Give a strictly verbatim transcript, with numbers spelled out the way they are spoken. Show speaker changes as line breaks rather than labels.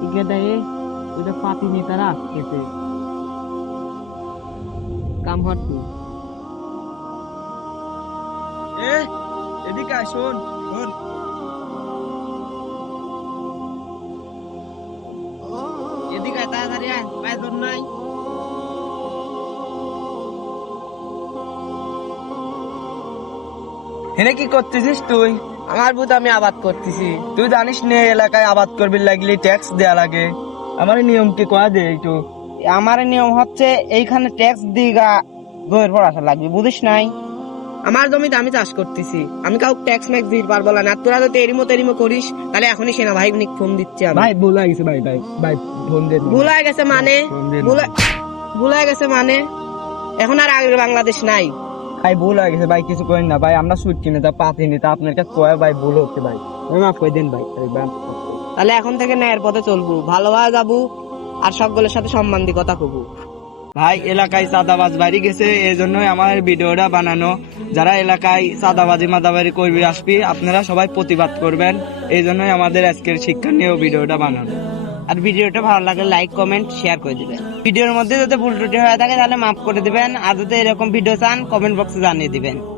ইকে দেয় ওইটা পাতি নেতারা খেতে কাম হটু
এ এদিকে আয়, শোন শোন এদিকে আয়, তাড়াতাড়ি আয়, পায়ে ধর নাই।
হেনে কি করতেছিস তুই?
আমার বুধ আমি আবাদ করতেছি।
তুই জানিস নে এলাকায় আবাদ করবি লাগলে ট্যাক্স দেয়া লাগে। আমার নিয়ম কি কয়া দে একটু।
আমার নিয়ম হচ্ছে এইখানে ট্যাক্স দিগা বইয়ের পড়াশা লাগবে, বুঝিস নাই? আমার জমিতে আমি চাষ করতেছি, আমি কাউকে ট্যাক্স ম্যাক্স দিতে পারবো না। আর তোরা যদি এরিমো তেরিমো করিস তাহলে এখনই সেনাবাহিনী ফোন দিচ্ছে আমি।
ভাই ভুলে গেছে ভাই ভাই ভাই ফোন দে।
ভুলাই গেছে মানে
ফোন দে।
ভুলা ভুলাই গেছে মানে এখন আর আগের বাংলাদেশ নাই।
ভাই ভুল হয়ে গেছে ভাই, কিছু করেন না ভাই, আমরা সুট কিনে তা পাতি নি তা আপনার কাছে কয়া ভাই ভুল হচ্ছে ভাই, মাফ করে দেন ভাই।
তাহলে এখন থেকে ন্যায়ের পথে চলবো, ভালোভাবে যাবো, আর সকলের সাথে সম্মান দিয়ে কথা কবো।
ভাই এলাকায় চাঁদাবাজ বাড়ি গেছে, এই জন্যই আমার ভিডিওটা বানানো। যারা এলাকায় চাঁদাবাজি মাদাবাজি করবি আসবি, আপনারা সবাই প্রতিবাদ করবেন, এই জন্যই আমাদের আজকের শিক্ষা নিয়ে ভিডিওটা বানানো।
আর ভিডিওটা ভালো লাগলে লাইক কমেন্ট শেয়ার করে দিবেন। ভিডিওর মধ্যে যদি ভুল ত্রুটি হয়ে থাকে তাহলে মাফ করে দিবেন, আর যদি এরকম ভিডিও চান কমেন্ট বক্সে জানিয়ে দিবেন।